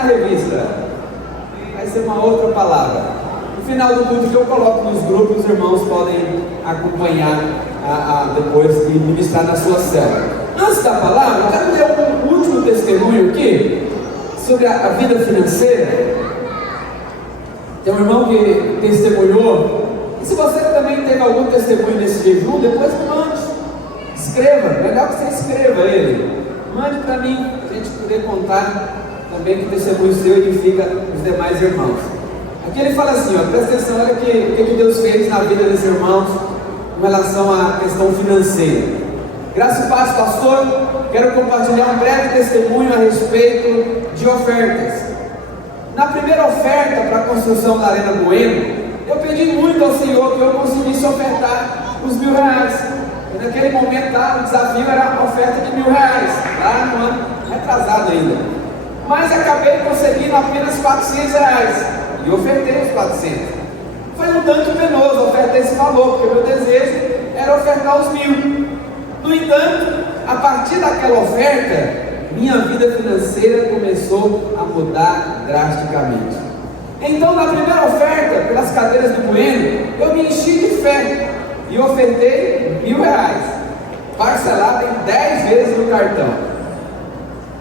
na revista, vai ser uma outra palavra. No final do culto que eu coloco nos grupos, os irmãos podem acompanhar depois de ministrar na sua célula. Antes da palavra, eu quero ter um último testemunho aqui sobre a vida financeira. Tem um irmão que testemunhou. E se você também teve algum testemunho nesse jejum, depois me mande. Escreva, melhor que você escreva ele. Mande para mim, para a gente poder contar também que o testemunho seu edifica os demais irmãos. Aqui ele fala assim, ó, presta atenção, olha o que Deus fez na vida dos irmãos com relação à questão financeira. Graças e paz, pastor, quero compartilhar um breve testemunho a respeito de ofertas. Na primeira oferta para a construção da Arena Bueno, eu pedi muito ao Senhor que eu conseguisse ofertar os R$1.000. E naquele momento o desafio era a oferta de R$1.000, lá no ano retrasado ainda. Mas acabei conseguindo apenas R$400 e ofertei os 400. Foi um tanto penoso ofertar esse valor, porque meu desejo era ofertar os 1.000. No entanto, a partir daquela oferta, minha vida financeira começou a mudar drasticamente. Então, na primeira oferta, pelas cadeiras do Bueno, eu me enchi de fé e ofertei R$1.000, parcelado em 10 vezes no cartão.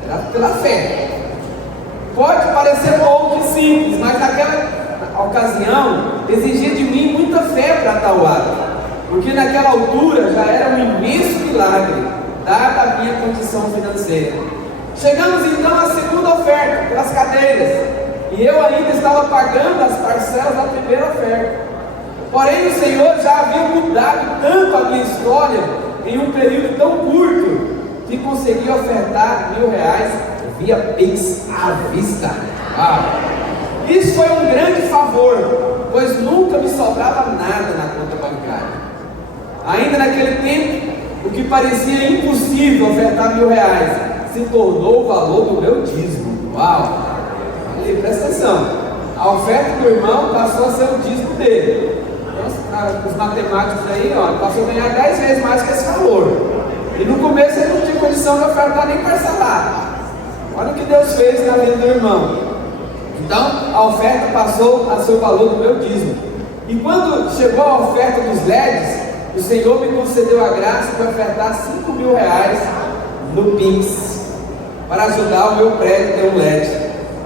Era pela fé. Pode parecer pouco e simples, mas naquela ocasião exigia de mim muita fé para tal ato, porque naquela altura já era um imenso milagre, dada a minha condição financeira. Chegamos então à segunda oferta, pelas cadeiras, e eu ainda estava pagando as parcelas da primeira oferta. Porém o Senhor já havia mudado tanto a minha história em um período tão curto, que consegui ofertar R$1.000 via Pix à vista. Isso foi um grande favor, pois nunca me sobrava nada na conta bancária. Ainda naquele tempo, o que parecia impossível ofertar R$1.000 se tornou o valor do meu dízimo. Uau! Aí, presta atenção, a oferta do irmão passou a ser o dízimo dele. Então, os matemáticos aí, passou a ganhar 10 vezes mais que esse valor. E no começo ele não tinha condição de ofertar nem parcelar. Olha o que Deus fez na vida do irmão. Então a oferta passou a ser o valor do meu dízimo. E quando chegou a oferta dos LEDs, o Senhor me concedeu a graça de ofertar R$5.000 no Pix, para ajudar o meu prédio a ter um LED.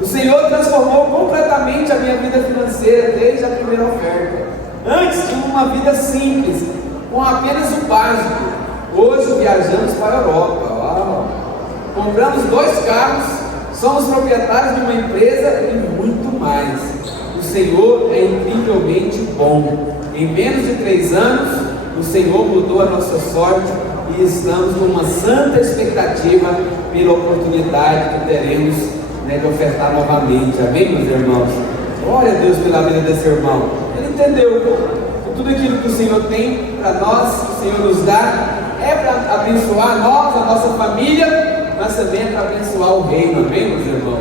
O Senhor transformou completamente a minha vida financeira desde a primeira oferta. Antes tinha uma vida simples, com apenas o básico. Hoje viajamos para a Europa. Uau. Compramos 2 carros, somos proprietários de uma empresa e muito mais. O Senhor é incrivelmente bom. Em menos de 3 anos, o Senhor mudou a nossa sorte e estamos numa santa expectativa pela oportunidade que teremos, de ofertar novamente. Amém, meus irmãos? Glória a Deus pela vida desse irmão. Ele entendeu que tudo aquilo que o Senhor tem para nós, que o Senhor nos dá, é para abençoar nós, a nossa família, mas também é para abençoar o reino. Amém, meus irmãos?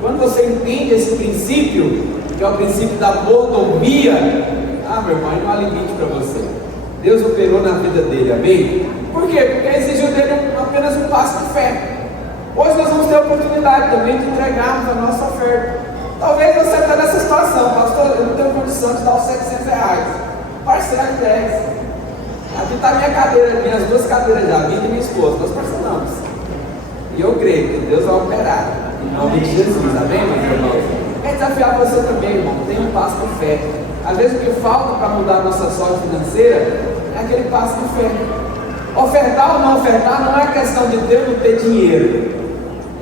Quando você entende esse princípio, que é o princípio da mordomia, meu irmão, não há limite para você. Deus operou na vida dele, amém? Por quê? Porque exigiu dele apenas um passo de fé. Hoje nós vamos ter a oportunidade também de entregarmos a nossa oferta. Talvez você está nessa situação, pastor, eu não tenho condição de dar os R$700, parcela de 10. Aqui está a minha cadeira, minhas 2 cadeiras já, minha e minha esposa, nós parcelamos. E eu creio que Deus vai operar, em nome de Jesus, amém, meus irmãos? É desafiar você também, irmão, tenha um passo de fé. Às vezes o que falta para mudar a nossa sorte financeira é aquele passo de fé. Ofertar ou não ofertar não é questão de ter ou não ter dinheiro,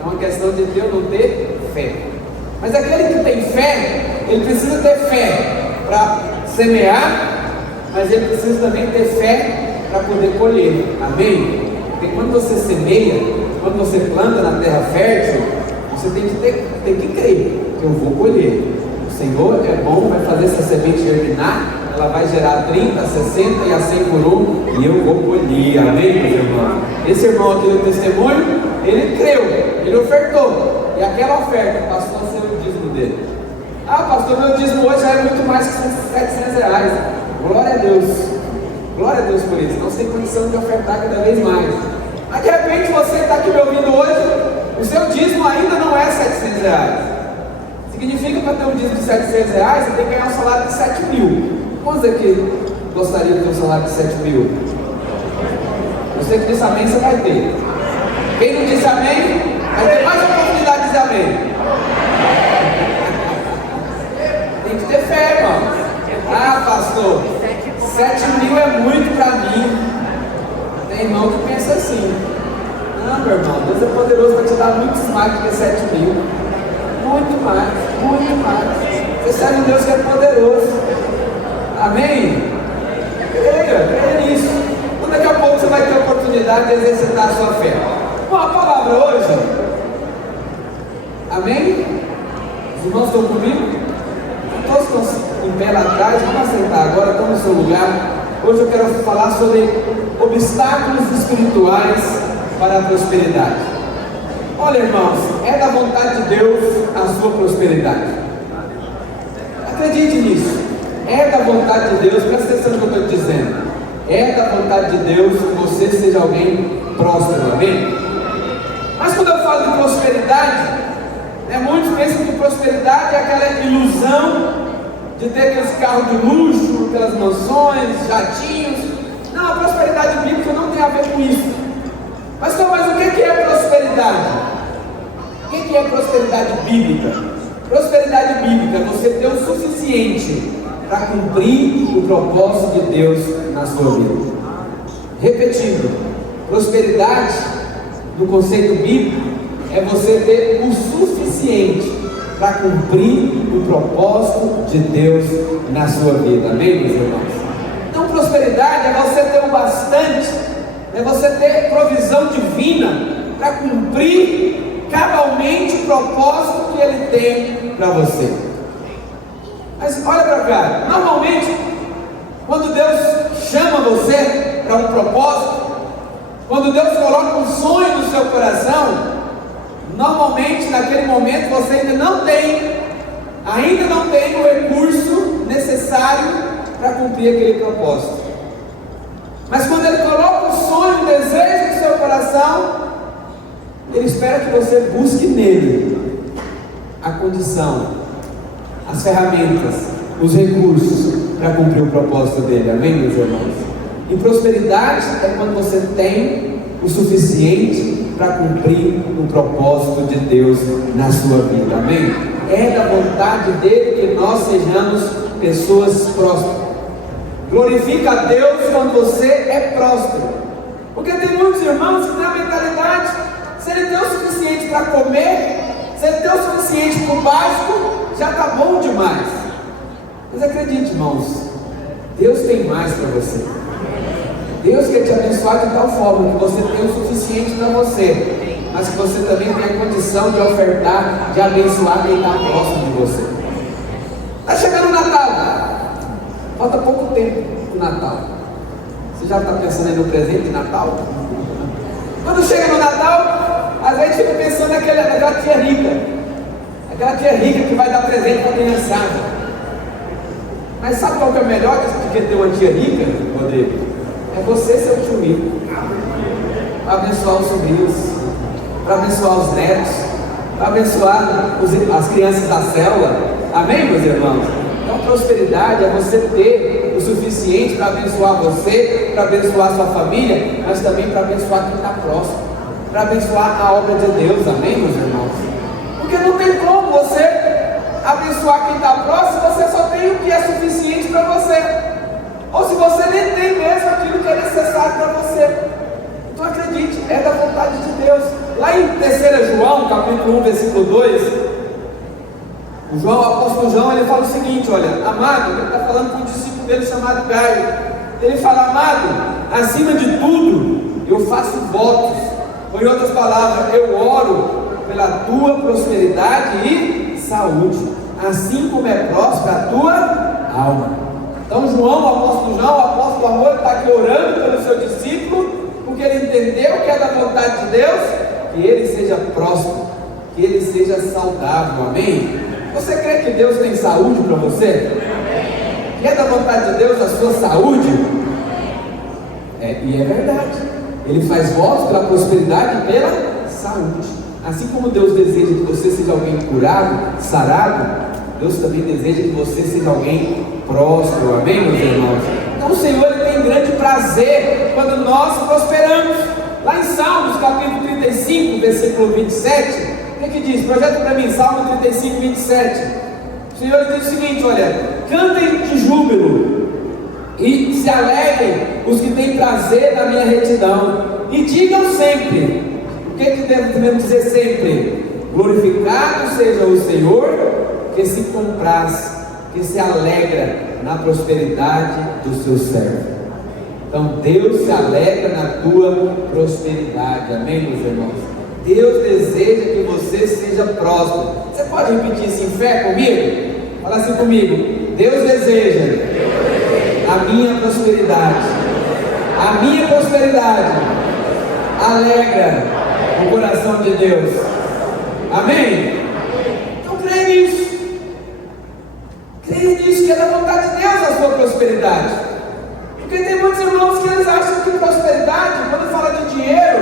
é uma questão de ter ou não ter fé. Mas aquele que tem fé, ele precisa ter fé para semear, mas ele precisa também ter fé para poder colher, amém? Porque quando você semeia, quando você planta na terra fértil, você tem que crer que eu vou colher. O Senhor é bom, vai fazer essa semente germinar, ela vai gerar 30, 60 e a 100 por 1, e eu vou colher, amém, meus irmãos? Esse irmão aqui do testemunho, ele creu, ele ofertou, e aquela oferta passou a ser o dízimo dele. Pastor, meu dízimo hoje já é muito mais que R$700, glória a Deus por isso. Não tem condição de ofertar cada vez mais, mas de repente você está aqui me ouvindo hoje, o seu dízimo ainda não é R$700, dízimo de R$700, você tem que ganhar um salário de 7 mil. Quantos aqui gostaria de ter um salário de 7 mil? Você que disse amém, você vai ter. Quem não disse amém, vai ter mais oportunidade de dizer amém. Tem que ter fé, irmão. Ah, pastor, 7 mil é muito para mim. Tem irmão que pensa assim. Não, meu irmão, Deus é poderoso para te dar muito mais do que 7 mil. Muito mais, muito mais. Você sabe um Deus que é poderoso. Amém? Creia nisso. Então daqui a pouco você vai ter a oportunidade de exercitar a sua fé. Bom, a palavra hoje. Amém? Os irmãos estão comigo? Todos estão em pé lá atrás. Vamos sentar agora, estão no seu lugar. Hoje eu quero falar sobre obstáculos espirituais para a prosperidade. Olha, irmãos, é da vontade de Deus a sua prosperidade. Acredite nisso. É da vontade de Deus, presta atenção no que eu estou dizendo. É da vontade de Deus que você seja alguém próspero, amém? Mas quando eu falo de prosperidade, muitos pensam que prosperidade é aquela ilusão de ter aqueles carros de luxo, aquelas mansões, jatinhos. Não, a prosperidade bíblica não tem a ver com isso. Mas o que é prosperidade? O que é prosperidade bíblica? Prosperidade bíblica é você ter o suficiente para cumprir o propósito de Deus na sua vida. Repetindo, prosperidade no conceito bíblico é você ter o suficiente para cumprir o propósito de Deus na sua vida. Amém, meus irmãos? Então prosperidade é você ter o bastante, é você ter provisão divina para cumprir cabalmente o propósito que Ele tem para você. Mas olha para cá, normalmente quando Deus chama você para um propósito, quando Deus coloca um sonho no seu coração, normalmente naquele momento você ainda não tem o recurso necessário para cumprir aquele propósito. Mas quando Ele coloca um sonho, um desejo no seu coração, Ele espera que você busque nele a condição, as ferramentas, os recursos para cumprir o propósito dele. Amém, meus irmãos? E prosperidade é quando você tem o suficiente para cumprir o propósito de Deus na sua vida. Amém? É da vontade dele que nós sejamos pessoas prósperas. Glorifica a Deus quando você é próspero. Porque tem muitos irmãos que têm a mentalidade: se ele tem o suficiente para comer, se ele tem o suficiente para o básico, já está bom demais. Mas acredite, irmãos, Deus tem mais para você. Deus quer te abençoar de tal forma que você tenha o suficiente para você, mas que você também tenha a condição de ofertar, de abençoar quem está próximo de você. Está chegando o Natal, falta pouco tempo para o Natal. Você já está pensando aí no presente de Natal? Quando chega no Natal, às vezes fica pensando naquela tia rica, aquela tia rica que vai dar presente para a criançada. Mas sabe qual que é o melhor do que ter uma tia rica, Rodrigo? É você ser o tio rico, para abençoar os sobrinhos, para abençoar os netos, para abençoar as crianças da célula. Amém, meus irmãos? Então prosperidade é você ter o suficiente para abençoar você, para abençoar a sua família, mas também para abençoar quem está próximo, para abençoar a obra de Deus. Amém, meus irmãos? Porque não tem como você abençoar quem está próximo, você só tem o que é suficiente para você. Ou se você nem tem mesmo aquilo que é necessário para você. Então acredite, é da vontade de Deus. Lá em 3 João, capítulo 1, versículo 2, o apóstolo João, ele fala o seguinte: olha, amado, ele está falando com um discípulo dele chamado Gaio. Ele fala: amado, acima de tudo, eu faço votos. Ou em outras palavras, eu oro pela tua prosperidade e saúde, assim como é próspera a tua alma. Então João, o apóstolo amor, está aqui orando pelo seu discípulo, porque ele entendeu que é da vontade de Deus, que ele seja próspero, que ele seja saudável. Amém? Você crê que Deus tem saúde para você? Que é da vontade de Deus a sua saúde? E é verdade. Ele faz votos pela prosperidade e pela saúde. Assim como Deus deseja que você seja alguém curado, sarado, Deus também deseja que você seja alguém próspero, amém, meus irmãos? Então o Senhor ele tem grande prazer quando nós prosperamos. Lá em Salmos, capítulo 35, versículo 27, o que diz? Projeta para mim, Salmo 35, 27. O Senhor diz o seguinte: olha, cantem de júbilo e se alegrem os que têm prazer na minha retidão, e digam sempre. O que devemos dizer sempre? Glorificado seja o Senhor, que se compraz, que se alegra na prosperidade do seu servo. Então Deus se alegra na tua prosperidade, amém, meus irmãos? Deus deseja que você seja próspero. Você pode repetir isso em fé comigo? Fala assim comigo: Deus deseja a minha prosperidade. A minha prosperidade alegra o coração de Deus, amém? Então creia nisso. Creia nisso, que é da vontade de Deus a sua prosperidade. Porque tem muitos irmãos que eles acham que prosperidade, quando fala de dinheiro,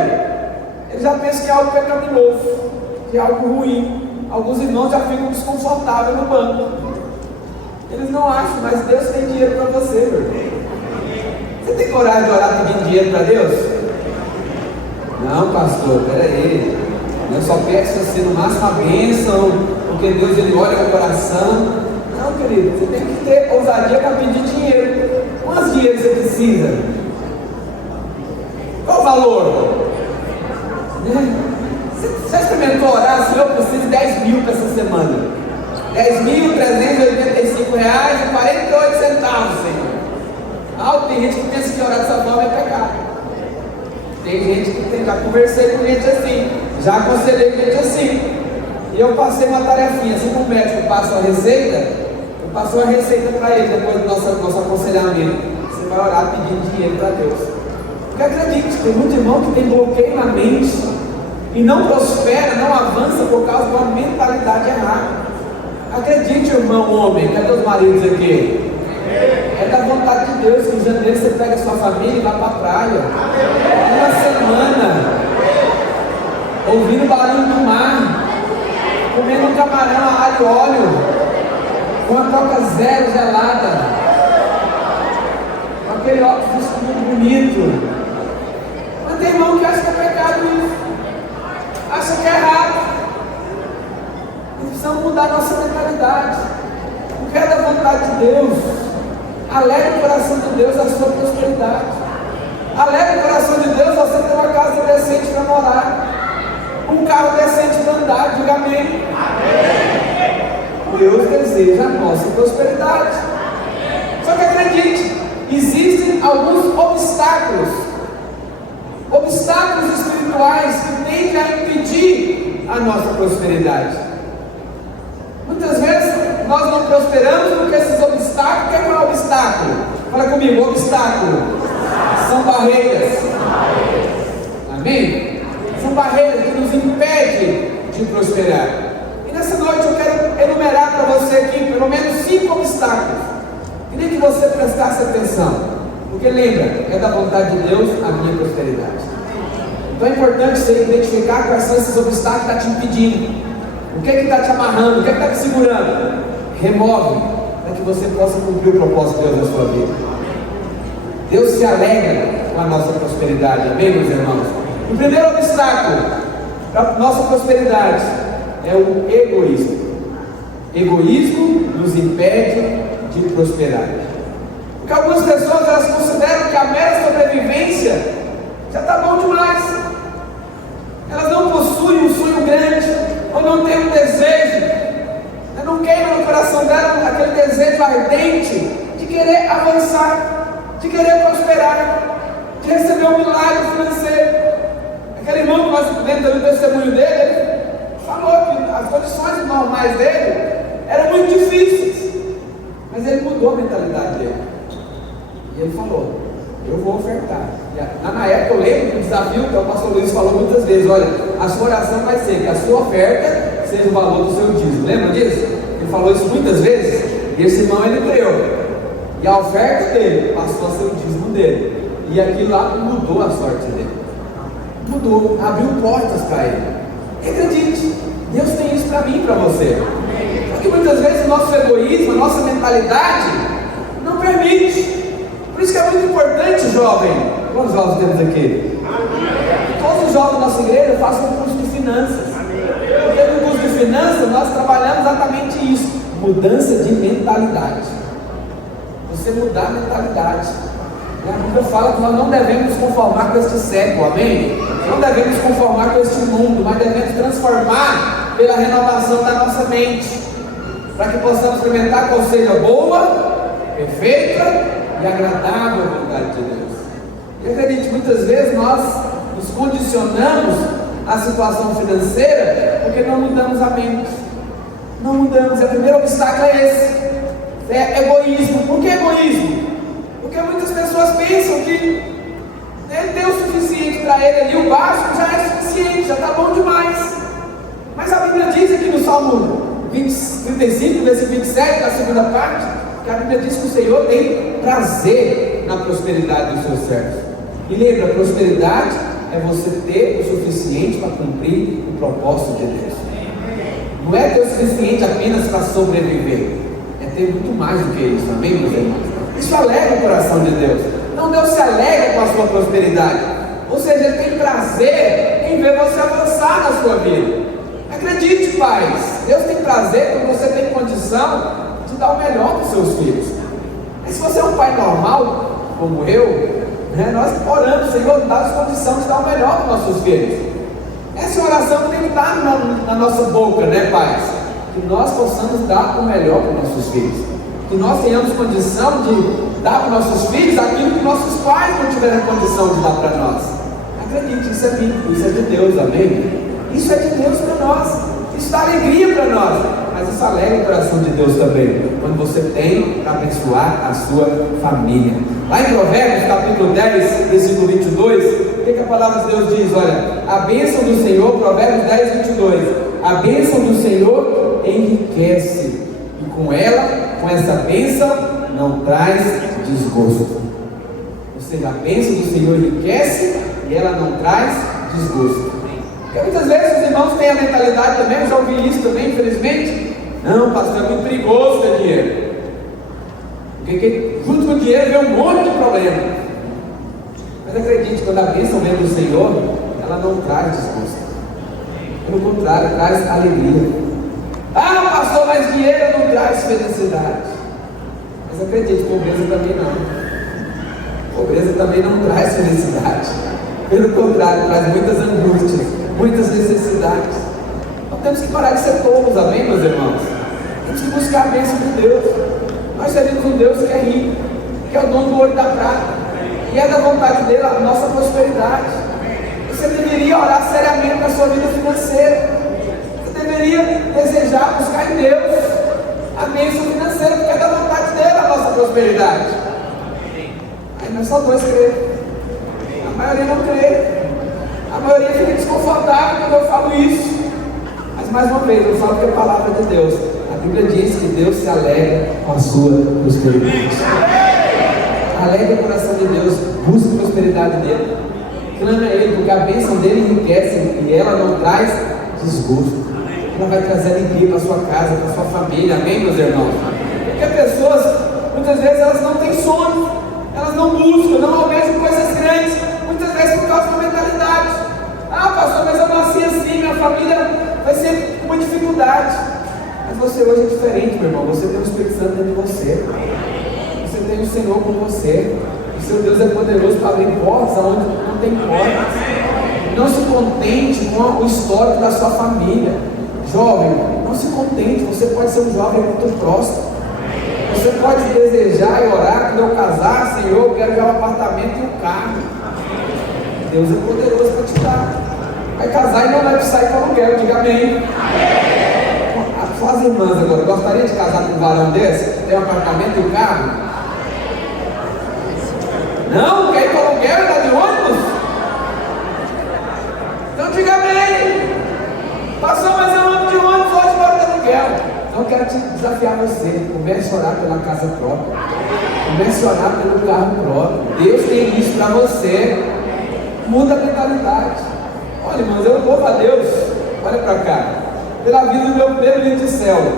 eles já pensam que é algo pecaminoso, que é algo ruim. Alguns irmãos já ficam desconfortáveis no banco. Eles não acham, mas Deus tem dinheiro para você, meu irmão. Você tem coragem de orar pedindo dinheiro para Deus? Não, pastor, peraí. Eu só peço assim no máximo a bênção, porque Deus ele olha o coração. Não, querido, você tem que ter ousadia para pedir dinheiro. Quantos dinheiro você precisa? Qual o valor? Você experimentou orar assim? Eu preciso de 10 mil para essa semana. 10.385 reais e 48 centavos, Senhor. Tem gente que pensa que orar dessa forma é pecado. Tem gente que tem, já conversei com gente assim, já aconselhei gente assim. E eu passei uma tarefinha, assim como o médico passa uma receita, eu passo uma receita para ele depois do nosso aconselhamento. Você vai orar pedindo dinheiro para Deus. Porque acredite, tem muito irmão que tem bloqueio na mente e não prospera, não avança por causa de uma mentalidade errada. Acredite, irmão homem, cadê os maridos aqui? É da vontade de Deus que em janeiro você pega a sua família e vai para a praia. Uma semana, ouvindo o barulho do mar, comendo um camarão a alho e óleo, com a Coca Zero gelada, com aquele óculos muito bonito. Mas tem irmão que acha que é pecado isso, acha que é errado. Precisamos mudar nossa mentalidade, porque é da vontade de Deus. Alegra o coração de Deus a sua prosperidade. Alegra o coração de Deus você ter uma casa decente para morar, um carro decente para andar. Diga amém. Deus deseja a nossa prosperidade. Só que acredite, existem alguns obstáculos espirituais que tendem a impedir a nossa prosperidade. Muitas vezes nós não prosperamos porque esses obstáculos, o que é um obstáculo? Fala comigo, obstáculo são barreiras. Amém? São barreiras que nos impedem de prosperar. E nessa noite eu quero enumerar para você aqui pelo menos 5 obstáculos. Queria que você prestasse atenção, porque lembra, é da vontade de Deus a minha prosperidade. Então é importante você identificar quais são esses obstáculos que estão te impedindo. O que está te amarrando? O que está te segurando? Remove, para que você possa cumprir o propósito de Deus na sua vida. Deus se alegra com a nossa prosperidade, amém, meus irmãos? O primeiro obstáculo para a nossa prosperidade é o egoísmo. Egoísmo nos impede de prosperar. Porque algumas pessoas elas consideram que a mera sobrevivência já está bom demais. Elas não possuem um sonho grande, ou não têm um desejo, não queima no coração dela aquele desejo ardente de querer avançar, de querer prosperar, de receber um milagre financeiro. Aquele irmão que nós lemos no testemunho dele, ele falou que as condições normais dele eram muito difíceis, mas ele mudou a mentalidade dele. E ele falou: eu vou ofertar. Na época eu lembro que o desafio que o pastor Luiz falou muitas vezes: olha, a sua oração vai ser que a sua oferta seja o valor do seu dízimo. Lembra disso? Ele falou isso muitas vezes. E esse irmão ele creu. E a oferta dele passou a ser o dízimo dele. E aquilo lá mudou a sorte dele. Mudou, abriu portas para ele. E acredite, Deus tem isso para mim e para você. Porque muitas vezes o nosso egoísmo, a nossa mentalidade não permite. Por isso que é muito importante, jovem. Quantos jovens temos aqui? Todos os jovens da nossa igreja façam um curso de finanças. Porque no curso de finanças nós trabalhamos exatamente isso: mudança de mentalidade. Você mudar a mentalidade. A Bíblia fala que nós não devemos nos conformar com este século, amém? Não devemos nos conformar com este mundo, mas devemos transformar pela renovação da nossa mente, para que possamos experimentar qual seja boa, perfeita e agradável a vontade de Deus. E acredite, muitas vezes nós nos condicionamos à situação financeira porque não mudamos a mente. Não mudamos. O primeiro obstáculo é esse. É egoísmo. Por que egoísmo? Porque muitas pessoas pensam que ele tem o suficiente para ele ali, o básico já é suficiente, já está bom demais. Mas a Bíblia diz aqui no Salmo 35, versículo 27, na segunda parte, que a Bíblia diz que o Senhor tem prazer na prosperidade dos seus servos. E lembra, a prosperidade é você ter o suficiente para cumprir o propósito de Deus. Não é ter o suficiente apenas para sobreviver, é ter muito mais do que isso, amém, meus irmãos? Isso alegra o coração de Deus. Então Deus se alegra com a sua prosperidade, ou seja, Ele tem prazer em ver você avançar na sua vida. Acredite, pais, Deus tem prazer quando você tem condição de dar o melhor para os seus filhos. E se você é um pai normal, como eu, nós oramos: Senhor, dá-nos condição de dar o melhor para os nossos filhos. Essa oração tem que estar na nossa boca, né, pais? Que nós possamos dar o melhor para os nossos filhos. Que nós tenhamos condição de dar para os nossos filhos aquilo que nossos pais não tiveram condição de dar para nós. Acredite, isso é bíblico, isso é de Deus, amém? Isso é de Deus para nós, isso dá alegria para nós, mas isso alegra o coração de Deus também, quando você tem para abençoar a sua família. Lá em Provérbios, capítulo 10, versículo 22, o que a palavra de Deus diz? Olha, a bênção do Senhor, Provérbios 10, 22, a bênção do Senhor enriquece, e com essa bênção não traz desgosto. Ou seja, a bênção do Senhor enriquece e ela não traz desgosto. Porque muitas vezes os irmãos têm a mentalidade também, eu já ouvi isso também, infelizmente: não, pastor, é muito perigoso ter dinheiro, porque junto com o dinheiro vem um monte de problema. Mas acredite, quando a bênção vem do Senhor, ela não traz desgosto, pelo contrário, traz alegria. Ah, pastor, mas dinheiro não traz felicidade. Mas acredite, pobreza também não. Pobreza também não traz felicidade. Pelo contrário, traz muitas angústias, muitas necessidades. Nós temos que parar de ser tolos, amém, meus irmãos? Temos que buscar a bênção de Deus. Nós servimos um Deus que é rico, que é o dono do ouro e da prata, e é da vontade dele a nossa prosperidade. Você deveria orar seriamente na sua vida financeira. Deveria desejar, buscar em Deus a bênção financeira, porque é da vontade dele a nossa prosperidade. Aí nós só dois crê. A maioria não crê. A maioria fica desconfortável quando eu falo isso. Mas mais uma vez, eu falo que é a palavra de Deus. A Bíblia diz que Deus se alegra com a sua prosperidade. Alegra o coração de Deus, busque a prosperidade dele, clama a Ele, porque a bênção dele enriquece e ela não traz desgosto. Ela vai trazer alegria para a sua casa, para a sua família, amém, meus irmãos? Porque pessoas, muitas vezes, elas não têm sonho, elas não buscam, não almejam coisas grandes, muitas vezes por causa da mentalidade. Ah, pastor, mas eu nasci assim, minha família vai ser uma dificuldade. Mas você hoje é diferente, meu irmão, você tem o Espírito Santo dentro de você, você tem o Senhor com você, o seu Deus é poderoso para abrir portas onde não tem portas. Não se contente com o histórico da sua família. Jovem, não se contente, você pode ser um jovem muito próximo. Você pode desejar e orar: quando eu casar, Senhor, eu quero já um apartamento e um carro. Deus é poderoso para te dar. Vai casar e não vai sair para aluguel, diga amém. Suas irmãs agora, gostaria de casar com um varão desse? Tem um apartamento e um carro? Não? Quer ir para aluguel e andar de ônibus? Então diga amém. Passou, mas eu ando de ônibus hoje para o aluguel. Então quero te desafiar você. Comece a orar pela casa própria. Comece a orar pelo carro próprio. Deus tem isso para você. Muda a mentalidade. Olha, irmãos, eu louvo a Deus. Olha para cá. Pela vida do meu primeiro líder de célula.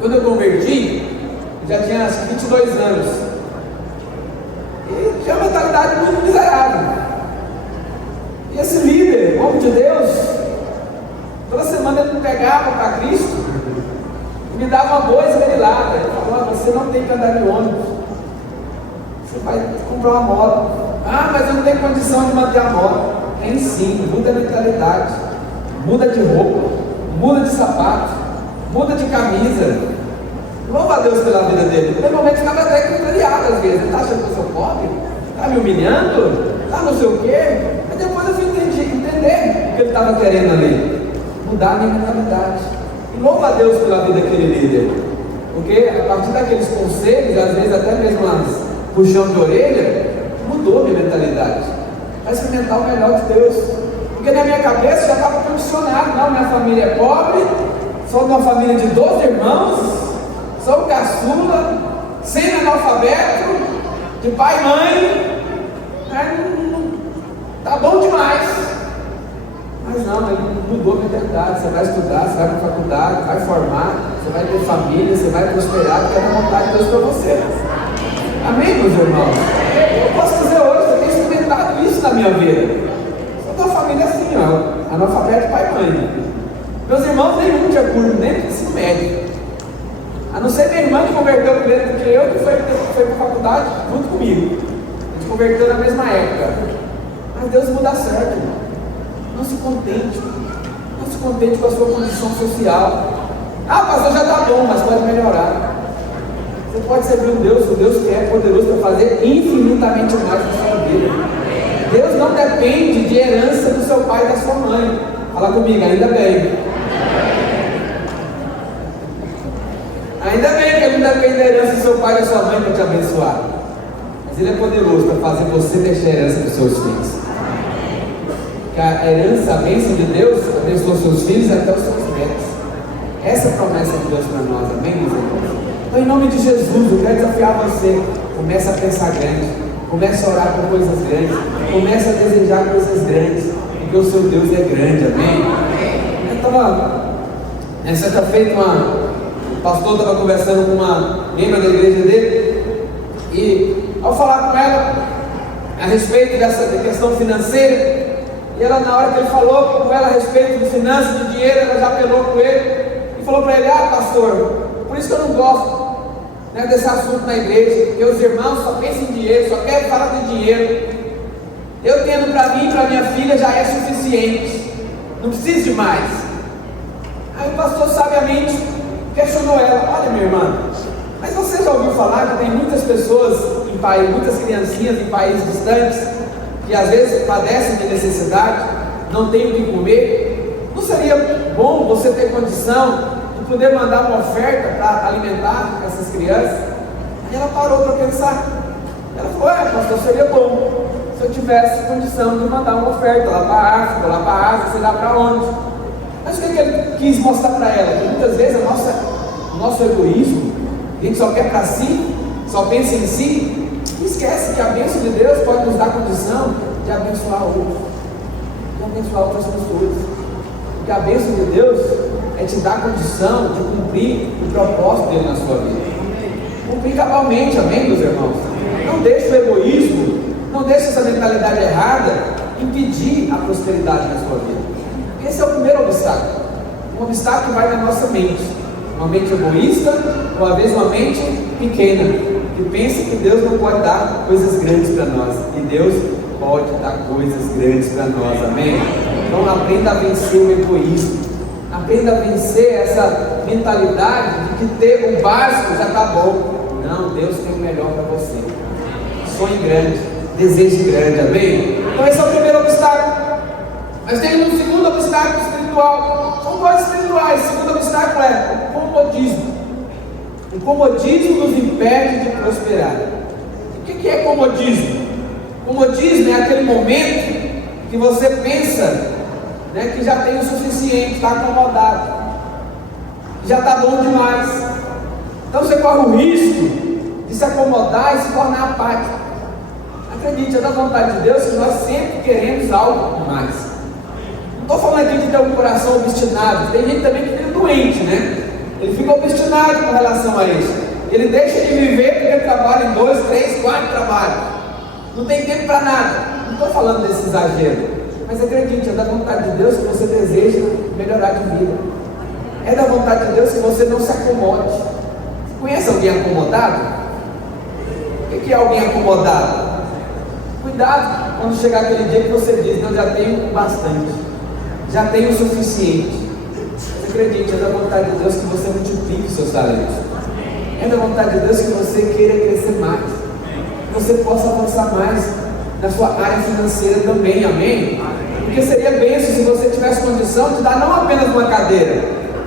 Quando eu converti, eu já tinha 22 anos. E tinha uma mentalidade muito miserável. E esse líder, homem de Deus, toda semana ele me pegava para Cristo e me dava uma boa esmerilhada. Ele falou: você não tem que andar de ônibus, você vai comprar uma moto. Ah, mas eu não tenho condição de manter a moto. Tem sim, muda a mentalidade, muda de roupa, muda de sapato, muda de camisa. Louva a Deus pela vida dele. Normalmente ficava até contrariado às vezes. Ele está achando que eu sou pobre? Está me humilhando? Está não sei o quê? Mas depois eu fui entender o que ele estava querendo ali. Mudar a minha mentalidade. E louva a Deus pela vida daquele líder. Porque a partir daqueles conselhos, às vezes até mesmo as puxão de orelha, mudou a minha mentalidade. Vai experimentar o melhor de Deus. Porque na minha cabeça já estava condicionado. Não, minha família é pobre, sou de uma família de 12 irmãos, sou caçula, semi-analfabeto, de pai e mãe, tá bom demais. Mas não, ele mudou a mentalidade. Você vai estudar, você vai para a faculdade, vai formar, você vai ter família, você vai prosperar, porque é a vontade de Deus para você. Amém, meus irmãos? Eu posso dizer hoje, eu tenho experimentado isso na minha vida. Sou de uma família assim, ó, analfabeto, pai e mãe. Meus irmãos, nenhum tinha curso, nem de ensino médio. A não ser minha irmã que converteu primeiro do que eu, que foi para a faculdade junto comigo. A gente converteu na mesma época. Mas Deus muda certo, irmão. Não se contente. Não se contente com a sua condição social. Ah, pastor, já está bom, mas pode melhorar. Você pode servir um Deus que é poderoso para fazer infinitamente mais na sua vida. Deus não depende de herança do seu pai e da sua mãe. Fala comigo, ainda bem. Ainda bem que ele não depende da herança do seu pai e da sua mãe para te abençoar. Mas ele é poderoso para fazer você deixar a herança dos seus filhos. Que a herança, a bênção de Deus, abençoa os seus filhos até os seus netos. Essa é a promessa de Deus para nós, amém, meus irmãos? Então, em nome de Jesus, eu quero desafiar você. Comece a pensar grande, comece a orar por coisas grandes, comece a desejar coisas grandes, porque o seu Deus é grande, amém? Eu estava, certa feita, o pastor estava conversando com uma membro da igreja dele, e ao falar com ela a respeito dessa questão financeira, e ela, na hora que ele falou com ela a respeito de finanças, de dinheiro, ela já apelou com ele e falou para ele: ah, pastor, por isso que eu não gosto, né, desse assunto na igreja, porque os irmãos só pensam em dinheiro, só querem falar de dinheiro. Eu tendo para mim e para minha filha já é suficiente, não preciso de mais. Aí o pastor sabiamente questionou ela: olha, minha irmã, mas você já ouviu falar que tem muitas pessoas em países, muitas criancinhas em países distantes, que às vezes padecem de necessidade, não têm o que comer? Não seria bom você ter condição de poder mandar uma oferta para alimentar essas crianças? Aí ela parou para pensar. Ela falou: pastor, seria bom se eu tivesse condição de mandar uma oferta lá para a África, lá para a Ásia, sei lá para onde. Mas o que ele quis mostrar para ela? Que muitas vezes o nosso egoísmo, a gente só quer para si, só pensa em si, e esquece que a bênção de Deus pode nos dar condição de abençoar outros, de abençoar outras pessoas. Porque a bênção de Deus é te dar condição de cumprir o propósito dele na sua vida. Cumprir cabalmente, amém, meus irmãos? Não deixe o egoísmo, não deixe essa mentalidade errada impedir a prosperidade na sua vida. Esse é o primeiro obstáculo. Um obstáculo que vai na nossa mente. Uma mente egoísta, ou às vezes uma mente pequena, que pensa que Deus não pode dar coisas grandes para nós. E Deus pode dar coisas grandes para nós, amém? Então aprenda a vencer o egoísmo. Aprenda a vencer essa mentalidade de que ter o básico já está bom. Não, Deus tem o melhor para você. Sonhe grande, deseje grande, amém? Então esse é o primeiro obstáculo. Mas tem um segundo obstáculo espiritual. São dois espirituais. O segundo obstáculo é o comodismo. O comodismo nos impede de prosperar. O que é comodismo? Comodismo é aquele momento que você pensa, né, que já tem o suficiente, está acomodado, já está bom demais. Então você corre o risco de se acomodar e se tornar apático. Acredite, é da vontade de Deus que nós sempre queremos algo mais. Não estou falando aqui de ter um coração obstinado. Tem gente também que fica doente, né? Ele fica obstinado com relação a isso. Ele deixa de viver porque ele trabalha em 2, 3, 4 trabalhos. Não tem tempo para nada. Não estou falando desse exagero. Mas acredite, é da vontade de Deus que você deseja melhorar de vida. É da vontade de Deus que você não se acomode. Você conhece alguém acomodado? O que é alguém acomodado? Cuidado quando chegar aquele dia que você diz: eu já tenho bastante, já tenho o suficiente. Mas acredite, é da vontade de Deus que você multiplique os seus talentos. É da vontade de Deus que você queira crescer mais, que você possa avançar mais na sua área financeira também, amém? Porque seria bênção se você tivesse condição de dar não apenas uma cadeira,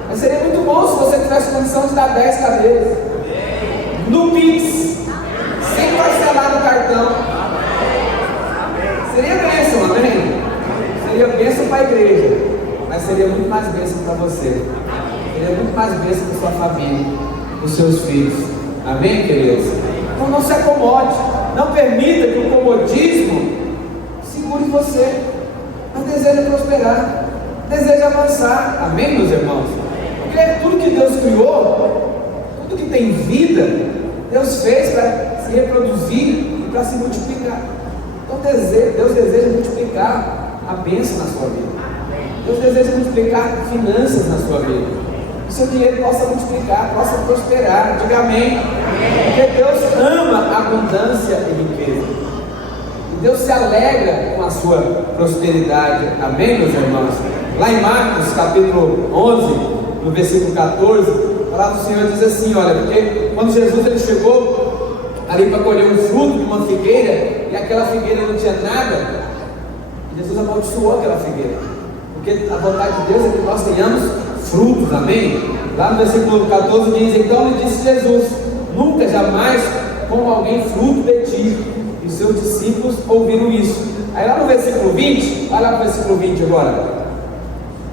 mas seria muito bom se você tivesse condição de dar 10 cadeiras no Pix, sem parcelar no cartão. Seria bênção, amém? Seria bênção para a igreja, mas seria muito mais bênção para você. Seria muito mais bênção para sua família, para os seus filhos. Amém, queridos? Então não se acomode. Não permita que o comodismo segure você. Mas deseja prosperar, deseja avançar. Amém, meus irmãos? Porque tudo que Deus criou, tudo que tem vida, Deus fez para se reproduzir e para se multiplicar. Então Deus deseja multiplicar a bênção na sua vida. Deus deseja multiplicar finanças na sua vida. Que seu dinheiro possa multiplicar, possa prosperar. Diga amém. Porque Deus ama a abundância e riqueza. E Deus se alegra com a sua prosperidade. Amém, meus irmãos? Lá em Marcos, capítulo 11, no versículo 14, a palavra do Senhor diz assim: olha, porque quando Jesus ele chegou ali para colher um fruto de uma figueira, e aquela figueira não tinha nada, Jesus amaldiçoou aquela figueira. Porque a vontade de Deus é que nós tenhamos frutos, amém? Lá no versículo 14 diz: então lhe disse Jesus: nunca, jamais como alguém fruto de ti. E os seus discípulos ouviram isso. Aí lá no versículo 20, olha lá para o versículo 20 agora.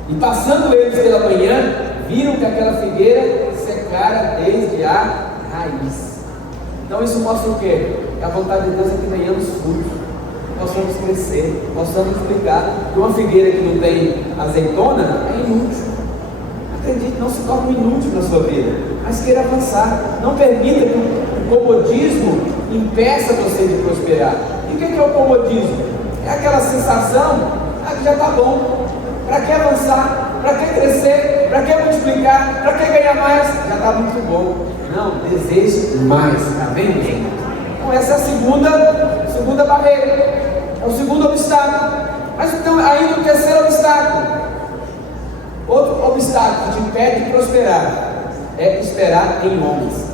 E passando eles pela manhã, viram que aquela figueira secara desde a raiz. Então isso mostra o quê? Que a vontade de Deus é que tenhamos frutos, nós vamos crescer, nós vamos multiplicar. E uma figueira que não tem azeitona é inútil. Acredite, não se torne inútil na sua vida, mas queira avançar. Não permita que o comodismo impeça você de prosperar. E o que é o comodismo? É aquela sensação que já está bom. Para que avançar? Para que crescer? Para que multiplicar? Para que ganhar mais? Já está muito bom. Não, deseje mais. Amém, meus irmãos? Então essa é a segunda barreira. É o segundo obstáculo. Mas então ainda o terceiro obstáculo. Outro obstáculo que te impede de prosperar é esperar em homens.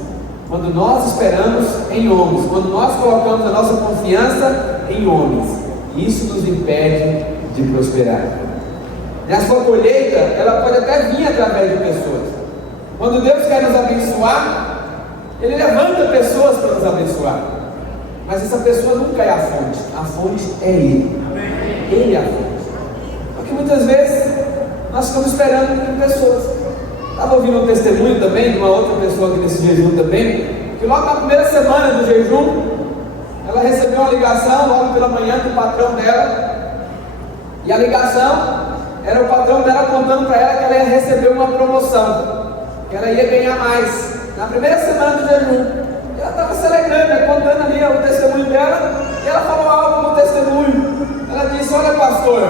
Quando nós esperamos em homens, quando nós colocamos a nossa confiança em homens, isso nos impede de prosperar. E a sua colheita, ela pode até vir através de pessoas. Quando Deus quer nos abençoar, Ele levanta pessoas para nos abençoar. Mas essa pessoa nunca é a fonte é Ele. Ele é a fonte. Porque muitas vezes nós ficamos esperando por pessoas. Estava ouvindo um testemunho também de uma outra pessoa aqui nesse jejum também, que logo na primeira semana do jejum, ela recebeu uma ligação logo pela manhã do patrão dela. E a ligação era o patrão dela contando para ela que ela ia receber uma promoção, que ela ia ganhar mais na primeira semana do jejum. E ela estava se alegrando, né, contando ali o testemunho dela. E ela falou algo no testemunho. Ela disse: olha, pastor,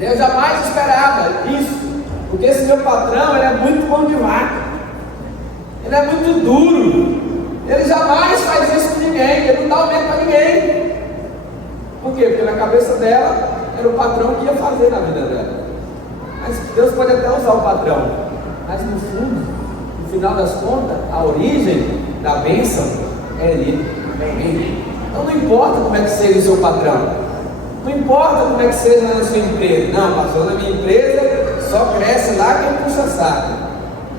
eu jamais esperava isso, porque esse meu patrão, ele é muito pão de vaca, ele é muito duro, ele jamais faz isso com ninguém, ele não dá aumento para ninguém. Por quê? Porque na cabeça dela era o patrão que ia fazer na vida dela. Mas Deus pode até usar o patrão, mas no fundo, no final das contas, a origem da bênção é Ele. Então não importa como é que seja o seu patrão, não importa como é que seja na sua empresa. Não, pastor, na minha empresa só cresce lá quem puxa saco.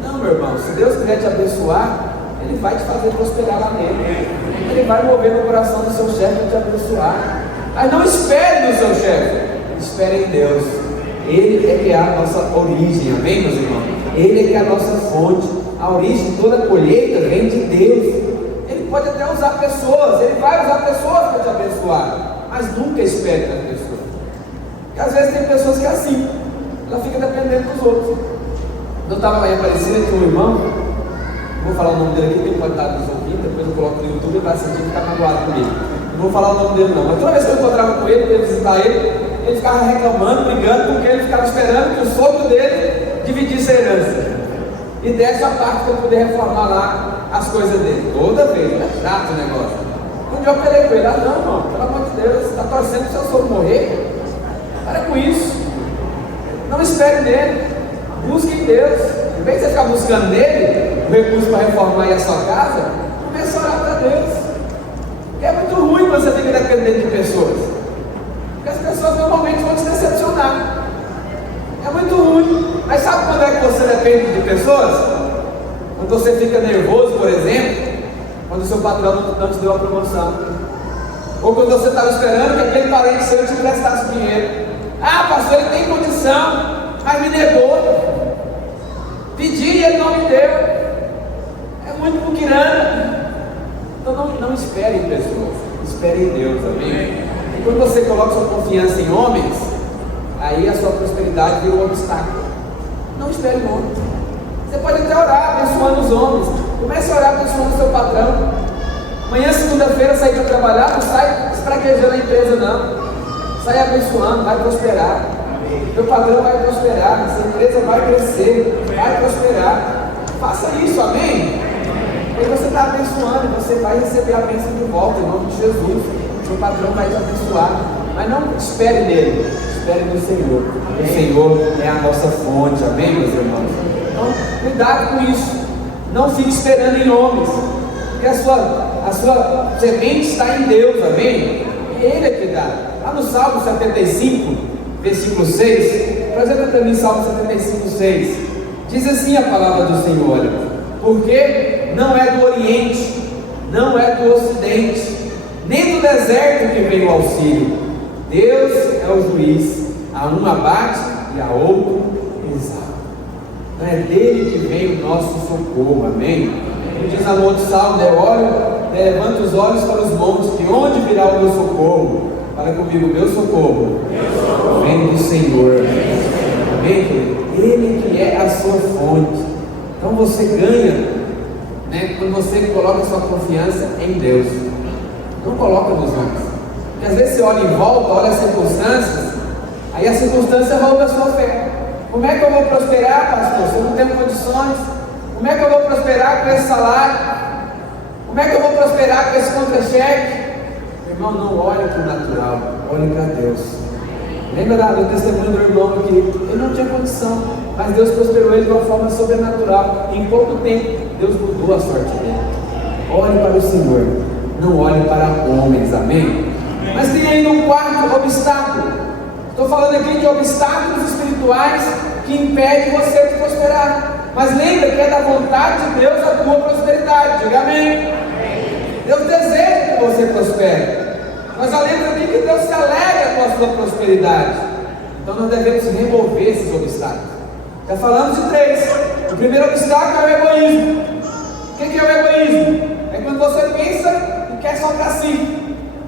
Não, meu irmão, se Deus quiser te abençoar, Ele vai te fazer prosperar lá nele. Ele vai mover no coração do seu chefe para te abençoar. Mas não espere no seu chefe, espere em Deus. Ele é que é a nossa origem, amém, meus irmãos? Ele é que é a nossa fonte. A origem de toda colheita vem de Deus. Ele pode até usar pessoas, Ele vai usar pessoas para te abençoar, mas nunca espere das pessoas. Porque às vezes tem pessoas que é assim, ela fica dependendo dos outros. Eu estava lá em Aparecida, tinha um irmão, vou falar o nome dele aqui, porque ele pode estar nos ouvindo, depois eu coloco no YouTube e vai sentir ficar magoado comigo. Não vou falar o nome dele não, mas toda vez que eu encontrava com ele, para visitar ele ficava reclamando, brigando, porque ele ficava esperando que o sogro dele dividisse a herança e desse a parte para ele poder reformar lá as coisas dele. Toda vez, é chato o negócio. Um dia eu falei com ele, não, irmão, pelo amor de Deus, você está torcendo para o seu sogro morrer? Para com isso, não espere nele, busque em Deus. Em vez de você ficar buscando nele o recurso para reformar aí a sua casa, comece a orar para Deus. Porque é muito ruim você ter que depender de pessoas, porque as pessoas normalmente vão te decepcionar. É muito ruim. Mas sabe quando é que você depende de pessoas? Quando você fica nervoso, por exemplo, quando o seu patrão não te deu a promoção, ou quando você estava esperando que aquele parente seu te emprestasse dinheiro. Ah, pastor, ele tem condição, mas me negou. Pedi e ele não me deu. É muito muquirana. Então não espere em pessoas, espere em Deus, amém? E quando você coloca sua confiança em homens, aí a sua prosperidade vira um obstáculo. Não espere em homens. Você pode até orar abençoando os homens. Comece a orar abençoando o seu patrão. Amanhã, segunda-feira, sair para trabalhar, não sai espraguejando a empresa, não. Sai abençoando, vai prosperar. Meu patrão vai prosperar, essa empresa vai crescer, vai prosperar. Faça isso, amém? Aí você está abençoando, você vai receber a bênção de volta, em nome de Jesus. Seu patrão vai te abençoar. Mas não espere nele, espere no Senhor. O Senhor é a nossa fonte, amém, meus irmãos? Então, cuidado com isso. Não fique esperando em homens, porque a sua semente está em Deus, amém? E Ele é que dá. Lá no Salmo 75, versículo 6, trazendo para mim Salmo 75, 6, diz assim a palavra do Senhor: olha, porque não é do Oriente, não é do Ocidente, nem do deserto que vem o auxílio. Deus é o juiz, a um abate e a outro exalta. Então é dele que vem o nosso socorro, amém? Como diz no outro salmo, levanta os olhos para os montes, de onde virá o meu socorro? Fala comigo, meu socorro vem do Senhor, amém, querido? Ele que é a sua fonte. Então você ganha, né, quando você coloca a sua confiança em Deus, não coloca nos homens. Porque às vezes você olha em volta, olha as circunstâncias, aí a circunstância rouba a sua fé. Como é que eu vou prosperar, pastor, se eu não tenho condições? Como é que eu vou prosperar com esse salário? Como é que eu vou prosperar com esse contra-cheque? Irmão, não olhe para o natural, olhe para Deus. Lembra do testemunho do irmão que ele não tinha condição, mas Deus prosperou ele de uma forma sobrenatural. Em pouco tempo, Deus mudou a sorte dele. Olhe para o Senhor, não olhe para homens, amém? Mas tem ainda um quarto obstáculo. Estou falando aqui de obstáculos espirituais que impedem você de prosperar. Mas lembra que é da vontade de Deus a tua prosperidade. Diga amém. Deus deseja que você prospere. Nós já lemos aqui que Deus se alegra com a sua prosperidade. Então nós devemos remover esses obstáculos. Já falamos de 3. O primeiro obstáculo é o egoísmo. O que é o egoísmo? É quando você pensa e quer só para si.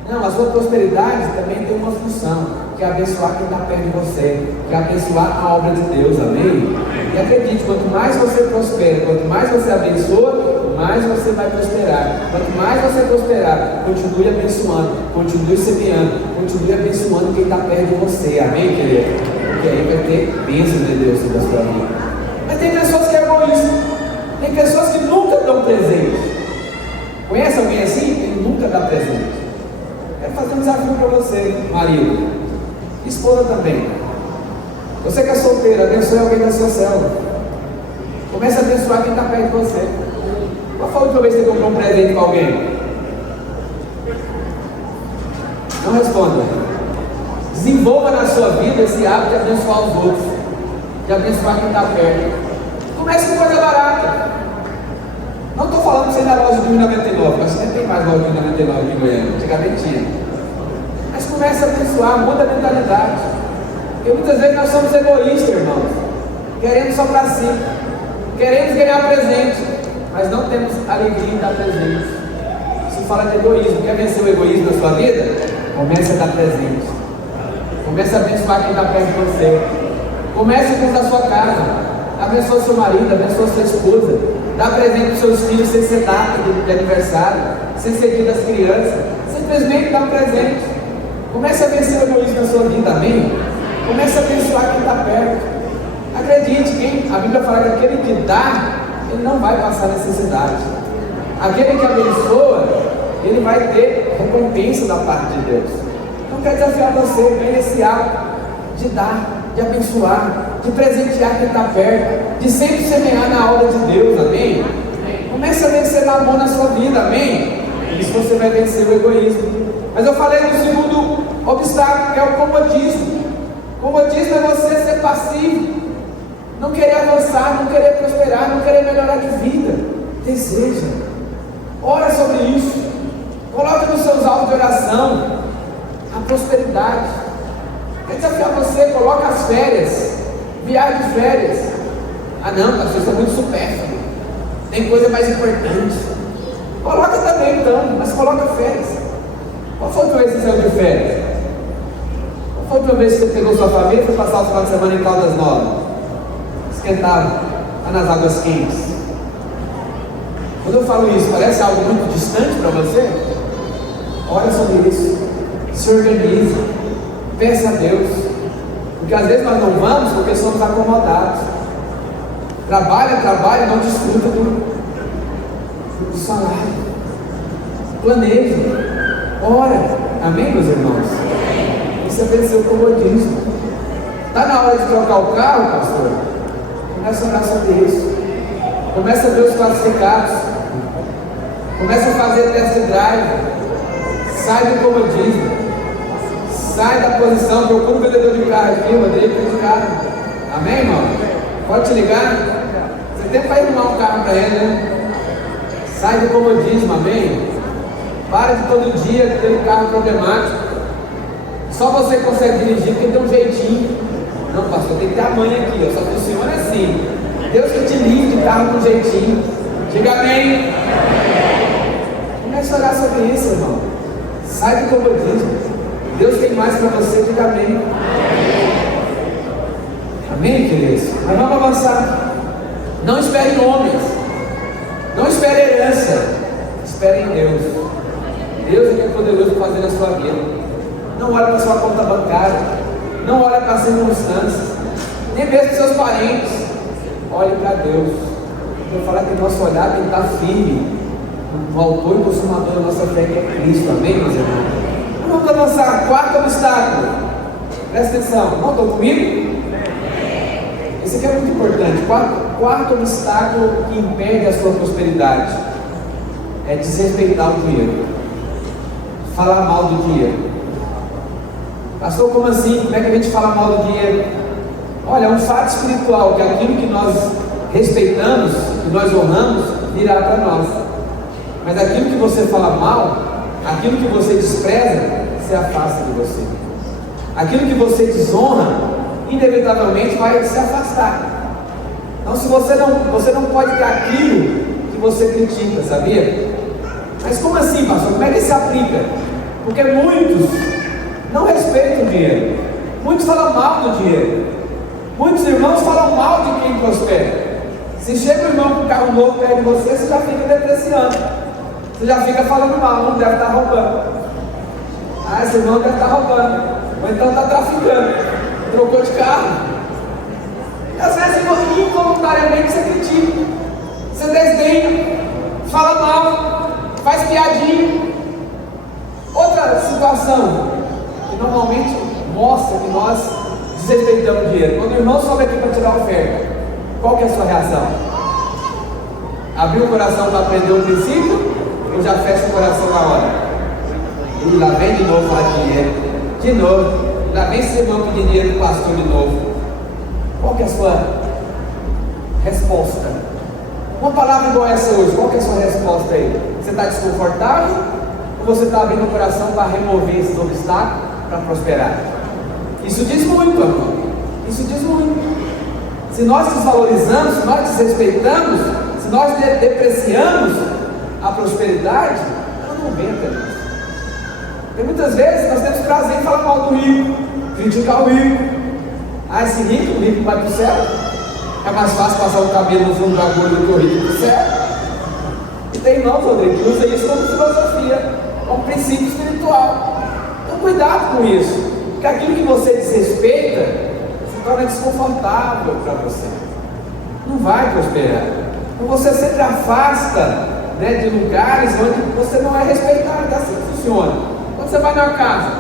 Não, a sua prosperidade também tem uma função, que é abençoar quem está perto de você, que é abençoar a obra de Deus, amém? E acredite, quanto mais você prospera, quanto mais você abençoa, mais você vai prosperar. Quanto mais você prosperar, continue abençoando, continue semeando, continue abençoando quem está perto de você, amém, querido? Porque aí vai ter bênção de Deus sobre a sua vida. Mas tem pessoas que é egoísta, tem pessoas que nunca dão presente. Conhece alguém assim? Ele nunca dá presente. Quero fazer um desafio para você, marido, esposa também. Você que é solteiro, abençoe alguém da sua célula. Comece a abençoar quem está perto de você. Qual foi a última vez que você comprou um presente para alguém? Não responda. Desenvolva na sua vida esse hábito de abençoar os outros, de abençoar quem está perto. Comece com coisa barata. Não estou falando de você ir na loja de 1,99, mas você tem mais loja de 1,99 em Goiânia, antigamente tinha. Mas comece a abençoar, muda a mentalidade. Porque muitas vezes nós somos egoístas, irmãos. Queremos só para si. Queremos ganhar presente, mas não temos alegria em dar presente. Isso fala de egoísmo. Quer vencer o egoísmo na sua vida? Comece a dar presente. Comece a abençoar quem está perto de você. Comece com a sua casa. abençoa seu marido, abençoa sua esposa, dá presente para os seus filhos sem ser data de aniversário, sem ser dia das crianças, simplesmente dá um presente. Comece a vencer o egoísmo na sua vida, amém? Comece a abençoar quem está perto. Acredite, a Bíblia fala que aquele que dá, ele não vai passar necessidade. Aquele que abençoa, ele vai ter recompensa da parte de Deus. Então quero desafiar você, ganhe esse hábito de dar, de abençoar, de presentear quem está perto, de sempre semear na obra de Deus, amém? Comece a vencer na mão na sua vida, amém? Isso você vai vencer o egoísmo. Mas eu falei do segundo obstáculo, que é o comodismo. Comodismo é você ser passivo, não querer avançar, não querer prosperar, não querer melhorar de vida. Deseja, ora sobre isso, coloque nos seus alvos de oração a prosperidade. Quer desafiar você, coloca as férias, viagem de férias. Ah não, pastor, isso é muito supérfluo, tem coisa mais importante. Coloca também então, mas coloca férias. Qual foi a última vez que você saiu de férias? Qual foi a última vez que você pegou sua família e foi passar o final de semana em Caldas Novas? Esquentava lá nas águas quentes. Quando eu falo isso, parece algo muito distante para você? Ora sobre isso, se organize, peça a Deus, porque às vezes nós não vamos porque somos acomodados. Trabalha, não desfruta do salário. Planeja, ora, amém, meus irmãos? Você venceu o comodismo. Está na hora de trocar o carro, pastor? Começa a orar sobre isso. Começa a ver os classificados. Começa a fazer test drive. Sai do comodismo. Sai da posição. Procura um vendedor de carro aqui, mandei de carro. Amém, irmão? Pode te ligar? Você tem para arrumar um carro para ele, né? Sai do comodismo, amém? Para de todo dia ter um carro problemático. Só você consegue dirigir porque tem um jeitinho. Não, pastor, tem que ter a mãe aqui, só que o Senhor é assim. Deus que te livre de carro com jeitinho. Diga amém. Comece a orar sobre isso, irmão. Sai do comodismo. Deus tem mais para você, diga amém. Amém, queridos? Mas vamos avançar. Não espere em homens. Não espere herança. Espere em Deus. Deus é que é poderoso para fazer na sua vida. Não olhe para a sua conta bancária. Não olhe para as circunstâncias. Nem mesmo para seus parentes. Olhe para Deus. Eu vou falar que o nosso olhar tem que estar firme no autor e consumador da nossa fé, que é Cristo. Amém, meus irmãos? Então vamos avançar. Quarto obstáculo. Presta atenção. Não estão comigo? Esse aqui é muito importante. Quarto obstáculo que impede a sua prosperidade é desrespeitar o dinheiro. Falar mal do dinheiro. Pastor, como assim? Como é que a gente fala mal do dinheiro? Olha, é um fato espiritual que aquilo que nós respeitamos, que nós honramos, virá para nós. Mas aquilo que você fala mal, aquilo que você despreza, se afasta de você. Aquilo que você desonra, inevitavelmente vai se afastar. Então, se você não pode ter aquilo que você critica, sabia? Mas como assim, pastor? Como é que se aplica? Porque muitos não respeitam o dinheiro. Muitos falam mal do dinheiro. Muitos irmãos falam mal de quem prospera. Se chega um irmão com um carro novo perto de você, você já fica depreciando. Você já fica falando mal, não deve estar roubando. Ah, esse irmão deve estar roubando. Ou então está traficando. Trocou de carro. E às vezes involuntariamente você critica. Você desdenha. Fala mal. Faz piadinha. Outra situação que normalmente mostra que nós desrespeitamos o dinheiro. Quando o irmão sobe aqui para tirar a oferta, qual que é a sua reação? Abrir o coração para aprender o princípio ou já fecha o coração na hora? E lá vem de novo falar dinheiro. De novo. Lá vem esse irmão pedir dinheiro do pastor de novo. Qual que é a sua resposta? Uma palavra igual essa hoje, qual que é a sua resposta aí? Você está desconfortável? Ou você está abrindo o coração para remover esses obstáculos para prosperar? Isso diz muito, irmão. Isso diz muito. Se nós desvalorizamos, se nós desrespeitamos, se nós depreciamos a prosperidade, ela não vem até nós. Porque muitas vezes nós temos prazer em falar mal do rico, criticar o rico. Ah, esse rico, o rico vai para o céu? É mais fácil passar o cabelo no fundo da agulha do corrido do céu. E tem irmãos, Rodrigo, que usa isso como filosofia, como princípio espiritual. Então cuidado com isso, porque aquilo que você desrespeita se torna desconfortável para você, não vai prosperar. Então você sempre afasta, né, de lugares onde você não é respeitado. É assim que funciona. Quando você vai numa casa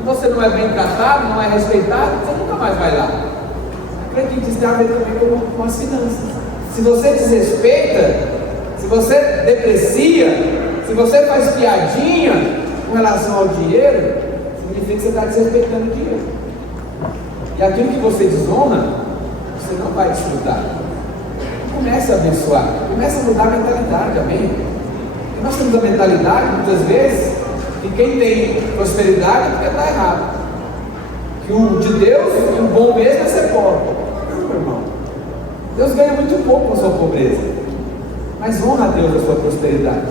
e você não é bem tratado, não é respeitado, você nunca mais vai lá. Acredite, isso tem a ver também com as finanças. Se você desrespeita, se você deprecia, se você faz piadinha com relação ao dinheiro, significa que você está desrespeitando o dinheiro. E aquilo que você desonra, você não vai desfrutar. Comece a abençoar, comece a mudar a mentalidade, amém? E nós temos a mentalidade, muitas vezes, que quem tem prosperidade é porque está errado. Que o de Deus, o bom mesmo é ser pobre. Não, meu irmão. Deus ganha muito pouco com a sua pobreza. Mas honra a Deus a sua prosperidade.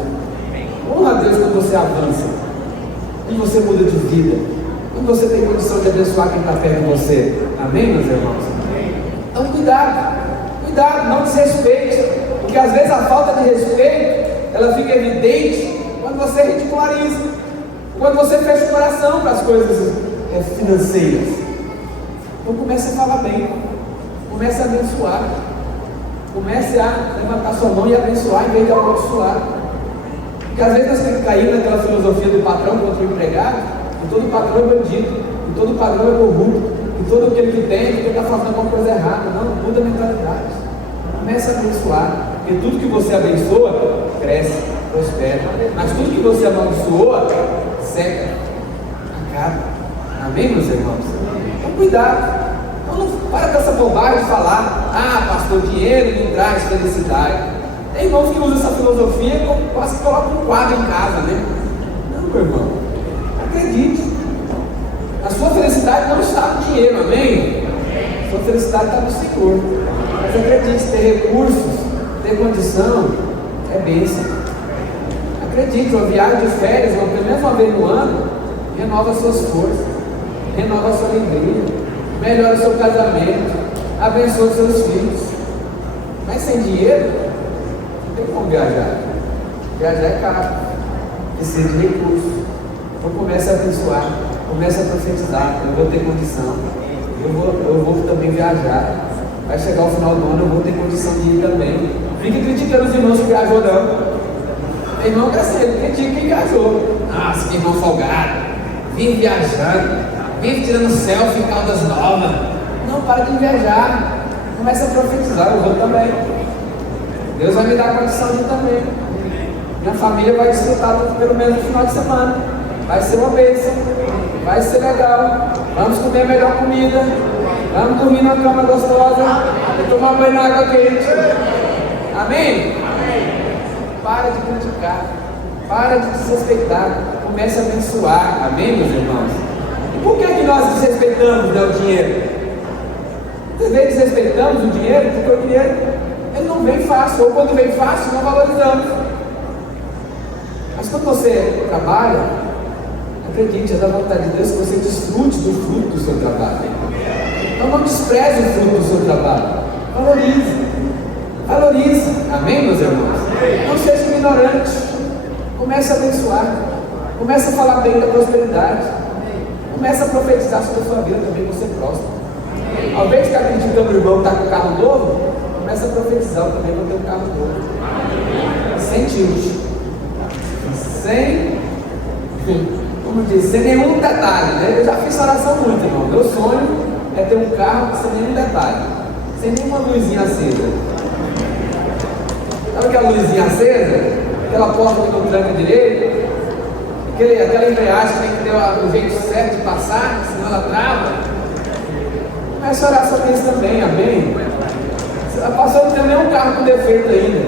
Honra a Deus quando você avança, quando você muda de vida, quando você tem condição de abençoar quem está perto de você. Amém, meus irmãos? Então cuidado, não desrespeite, porque às vezes a falta de respeito, ela fica evidente quando você ridiculariza, quando você fecha o coração para as coisas financeiras. Então comece a falar bem, comece a abençoar, comece a levantar sua mão e abençoar em vez de amaldiçoar. Porque às vezes nós temos que cair naquela filosofia do patrão contra o empregado, que todo patrão é bandido, que todo patrão é corrupto, que todo aquele que tem, que está fazendo alguma coisa errada. Não, muda a mentalidade. Comece a abençoar, porque tudo que você abençoa, cresce, prospera. Mas tudo que você amaldiçoa, seca, acaba. Amém, meus irmãos? Então cuidado. Então não para com essa bobagem de falar, pastor, dinheiro não traz felicidade. Tem irmãos que usam essa filosofia e quase colocam um quadro em casa, né? Não, meu irmão, acredite. A sua felicidade não está no dinheiro, amém? A sua felicidade está no Senhor. Mas acredite, ter recursos, ter condição, é bênção. Acredite, uma viagem de férias, pelo menos uma vez no ano, renova suas forças, renova sua alegria, melhora o seu casamento, abençoa os seus filhos. Mas sem dinheiro, não tem como viajar. Viajar é caro, precisa de recursos. Então comece a abençoar, comece a profetizar. Eu vou ter condição, eu vou também viajar. Vai chegar o final do ano, eu vou ter condição de ir também. Fique criticando os irmãos que viajou, não. Tem irmão que é assim, ele critica quem viajou. Nossa, que irmão folgado, vive viajando, vive tirando selfie em Caldas Novas. Não, para de viajar, começa a profetizar. Eu vou também. Deus vai me dar a condição de ir também. Minha família vai desfrutar pelo menos no final de semana. Vai ser uma bênção, vai ser legal. Vamos comer a melhor comida, vamos dormir numa cama gostosa e tomar banho na água quente. Amém? Para de criticar, para de desrespeitar, comece a abençoar. Amém, meus irmãos? E por que nós desrespeitamos, né, o dinheiro? Muitas vezes desrespeitamos o dinheiro porque o dinheiro ele não vem fácil, ou quando vem fácil não valorizamos. Mas quando você trabalha, acredite, é da vontade de Deus que você desfrute do fruto do seu trabalho. Então não despreze o fruto do seu trabalho, valorize, amém, meus irmãos? Não seja ignorante, comece a abençoar, comece a falar bem da prosperidade, comece a profetizar sobre a sua vida também, você próximo. Ao invés de ficar criticando o irmão que está com carro novo, comece a profetizar, eu também vou ter um carro novo, sem tilt, sem nenhum detalhe, né? Eu já fiz essa oração muito, irmão. Meu sonho é ter um carro sem nenhum detalhe, sem nenhuma luzinha acesa. Sabe aquela luzinha acesa? Aquela porta que não tranca direito? Aquela embreagem que tem que ter o jeito certo de passar, senão ela trava. Comece a orar sobre isso também, amém? Pastor, não tem nenhum carro com defeito ainda,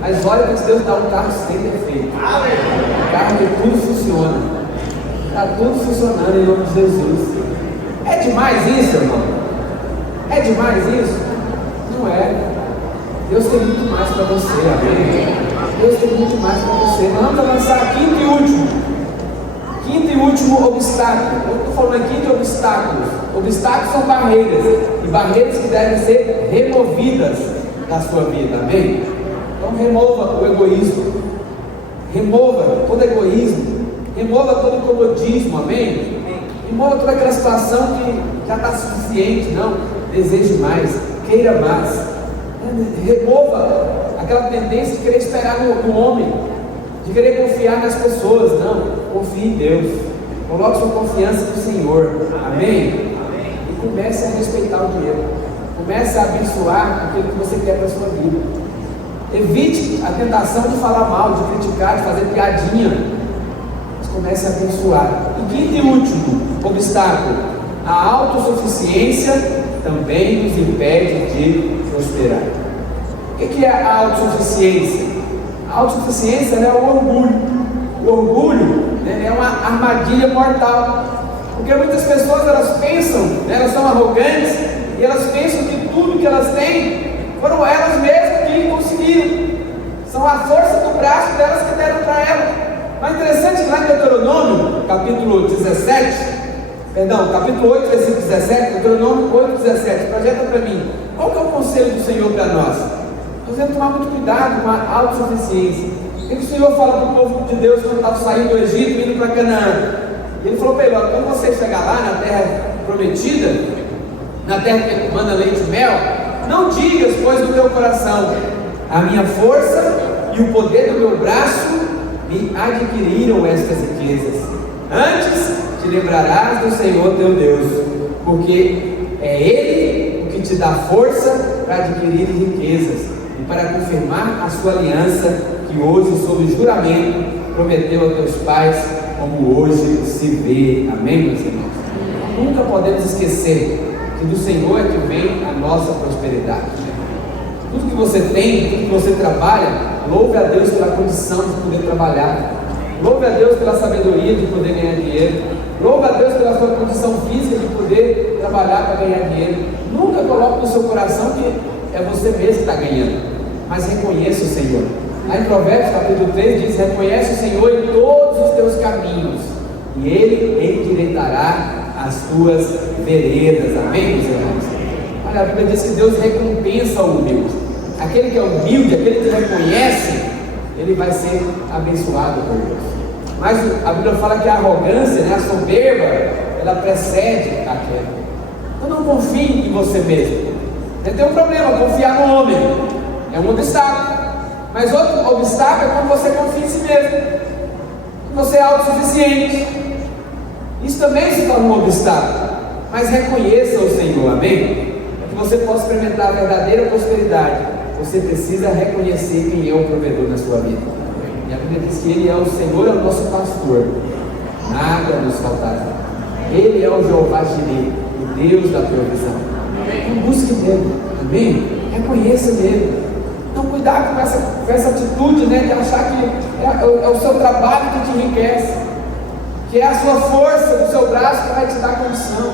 mas olha que Deus dá um carro sem defeito. Um carro que tudo funciona. Está tudo funcionando em nome de Jesus. É demais isso, irmão? É demais isso? Não é. Deus tem muito mais para você, amém? Deus tem muito mais para você. Nós vamos avançar quinto e último Quinto e último obstáculo. Eu estou falando aqui de obstáculos. Obstáculos são barreiras, e barreiras que devem ser removidas da sua vida, amém? Então remova o egoísmo, remova todo egoísmo, remova todo comodismo, amém? Remova toda aquela situação que já está suficiente, não, deseje mais, queira mais. Remova aquela tendência de querer esperar no homem, de querer confiar nas pessoas, não, confie em Deus, coloque sua confiança no Senhor, amém? E comece a respeitar o dinheiro, comece a abençoar aquilo que você quer para a sua vida. Evite a tentação de falar mal, de criticar, de fazer piadinha, mas comece a abençoar. E quinto e último obstáculo, a autossuficiência também nos impede de prosperar. O que é a autossuficiência? A autossuficiência é o orgulho. O orgulho, né, é uma armadilha mortal, porque muitas pessoas elas pensam, né, elas são arrogantes e elas pensam que tudo que elas têm foram elas mesmas que conseguiram, são a força do braço delas que deram para elas. Mas interessante que lá em Deuteronômio, capítulo 8, versículo 17, Deuteronômio 8, 17, projeta para mim, qual que é o conselho do Senhor para nós? Nós temos que tomar muito cuidado com a autossuficiência. O que o Senhor fala para o povo de Deus quando estava saindo do Egito, indo para Canaã? E Ele falou para ele, quando você chegar lá na terra prometida, na terra que manda leite e mel, não digas, pois, no teu coração, a minha força e o poder do meu braço me adquiriram estas riquezas. Antes te lembrarás do Senhor teu Deus, porque é Ele o que te dá força para adquirir riquezas e para confirmar a sua aliança que hoje, sob juramento, prometeu a teus pais, como hoje se vê. Amém, meus irmãos? Nunca podemos esquecer que do Senhor é que vem a nossa prosperidade. Tudo que você tem, tudo que você trabalha, louve a Deus pela condição de poder trabalhar, louve a Deus pela sabedoria de poder ganhar dinheiro, louve a Deus pela sua condição física de poder trabalhar para ganhar dinheiro. Nunca coloque no seu coração que é você mesmo que está ganhando, mas reconheça o Senhor. Lá em Provérbios capítulo 3 diz, reconhece o Senhor em todos os teus caminhos, e Ele endireitará as tuas veredas. Amém, meus irmãos? Olha, a Bíblia diz que Deus recompensa o humilde. Aquele que é humilde, aquele que reconhece, ele vai ser abençoado por Deus. Mas a Bíblia fala que a arrogância, né, a soberba, ela precede a queda. Então não confie em você mesmo. Tem um problema, confiar no homem é um obstáculo. Mas outro obstáculo é quando você confia em si mesmo, você é autossuficiente. Isso também se torna um obstáculo. Mas reconheça o Senhor, amém? Para que você possa experimentar a verdadeira prosperidade, você precisa reconhecer quem é o provedor na sua vida. E a Bíblia diz que Ele é o Senhor, é o nosso pastor, nada nos faltará. Ele é o Jeová Jireh, o Deus da provisão. Então busque nele, amém? Reconheça nele. Então cuidado com essa atitude, né, de achar que é o seu trabalho que te enriquece, que é a sua força do seu braço que vai te dar condição.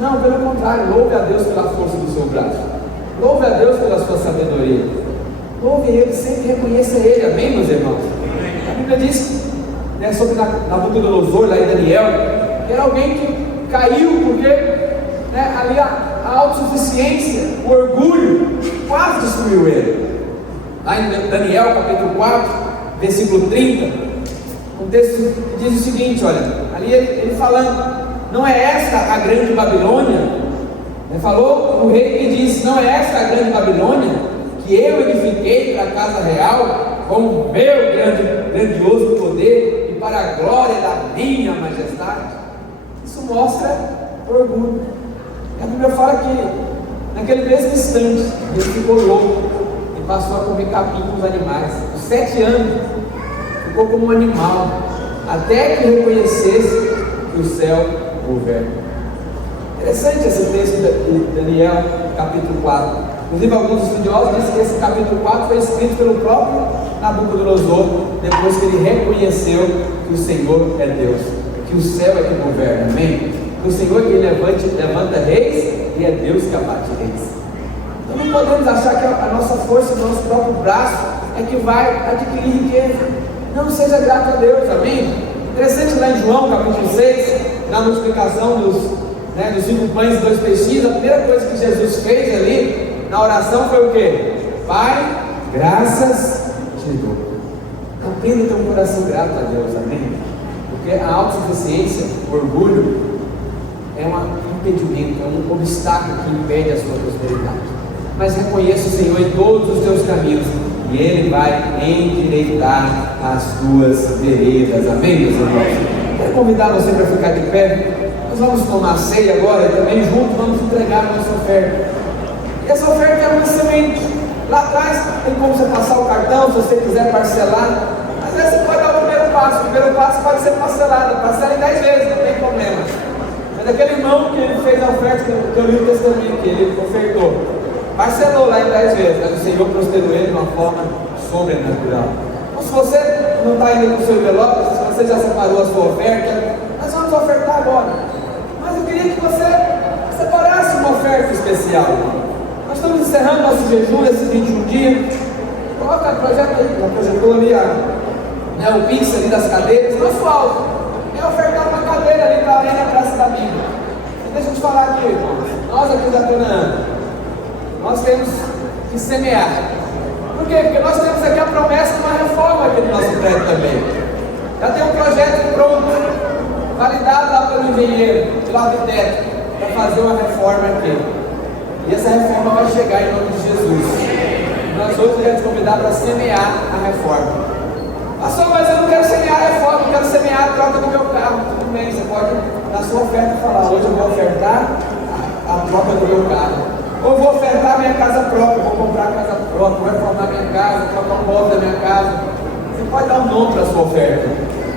Não, pelo contrário, louve a Deus pela força do seu braço, louve a Deus pela sua sabedoria, louve Ele, sempre reconheça Ele, amém, meus irmãos? A Bíblia diz, né, sobre Nabucodonosor, lá em Daniel, que era alguém que caiu porque, né, ali a autossuficiência, o orgulho, quase destruiu ele. Lá em Daniel capítulo 4, versículo 30, o texto diz o seguinte, olha, ali ele falando, não é esta a grande Babilônia? Ele falou o rei que disse, não é esta a grande Babilônia que eu edifiquei para a casa real com o meu grandioso poder e para a glória da minha majestade? Isso mostra orgulho. A Bíblia fala que naquele mesmo instante ele ficou louco e passou a comer capim com os animais. Por 7 anos ficou como um animal, até que reconhecesse que o céu governa. Interessante esse texto de Daniel, capítulo 4. Inclusive, alguns estudiosos dizem que esse capítulo 4 foi escrito pelo próprio Nabucodonosor, depois que ele reconheceu que o Senhor é Deus, que o céu é que governa, amém? Que o Senhor é que levanta reis e é Deus que abate reis. Então não podemos achar que a nossa força, o nosso próprio braço é que vai adquirir riqueza. Não, seja grato a Deus, amém? Interessante lá em João capítulo 6, na multiplicação dos 5 pães e 2 peixes, a primeira coisa que Jesus fez ali na oração foi o quê? Pai, graças te dou. Aprenda a ter um coração grato a Deus, amém? Porque a autossuficiência, o orgulho, é um impedimento, é um obstáculo que impede a sua prosperidade. Mas reconheça o Senhor em todos os teus caminhos e Ele vai endireitar as tuas veredas, amém, meus irmãos? Quero convidar você para ficar de pé. Nós vamos tomar ceia agora e também juntos vamos entregar a nossa oferta. E essa oferta é uma semente. Lá atrás tem como você passar o cartão, se você quiser parcelar. Às vezes você pode dar o primeiro passo. O primeiro passo pode ser parcelado, parcela em 10 vezes, não tem problema. Mas aquele irmão que ele fez a oferta, que eu li o testemunho, que ele ofertou, parcelou lá em 10 vezes, mas o Senhor prosperou ele de uma forma sobrenatural. Então, se você não está ainda com o seu envelope, se você já separou a sua oferta, nós vamos ofertar agora. Mas eu queria que você separasse uma oferta especial. Nós estamos encerrando nosso jejum nesses 21 dias. Coloca o projeto aí, já projetou ali o pix ali das cadeiras, nosso alvo é ofertar uma cadeira ali para a Arena Praça da Bíblia. E deixa eu te falar aqui, irmãos, nós aqui da Canaã, nós temos que semear. Por quê? Porque nós temos aqui a promessa de uma reforma aqui no nosso prédio também. Já tem um projeto pronto, validado lá pelo engenheiro, pelo arquiteto, para fazer uma reforma aqui. E essa reforma vai chegar em nome de Jesus. Nós hoje queremos convidar para semear a reforma. Pastor, mas eu não quero semear a reforma, eu quero semear a troca do meu carro. Tudo bem, você pode, na sua oferta, falar: hoje eu vou ofertar a troca do meu carro. Ou vou ofertar a minha casa própria, vou comprar a casa própria, vou reformar a minha casa, trocar o móvel da minha casa. Você pode dar um nome para a sua oferta.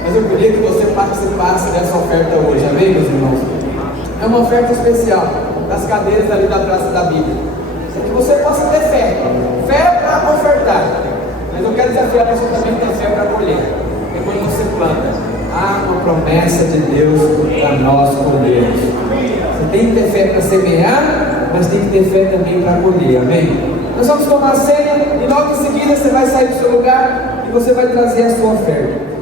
Mas eu queria que você participasse dessa oferta hoje, amém, meus irmãos? É uma oferta especial das cadeiras ali da Praça da Bíblia. Para que você possa ter fé. Fé para ofertar. Mas eu quero desafiar você também ter fé para colher. Porque quando você planta, há uma promessa de Deus para nós colhermos. Você tem que ter fé para semear, mas tem que ter fé também para colher, amém? Nós vamos tomar a ceia e logo em seguida você vai sair do seu lugar e você vai trazer a sua oferta.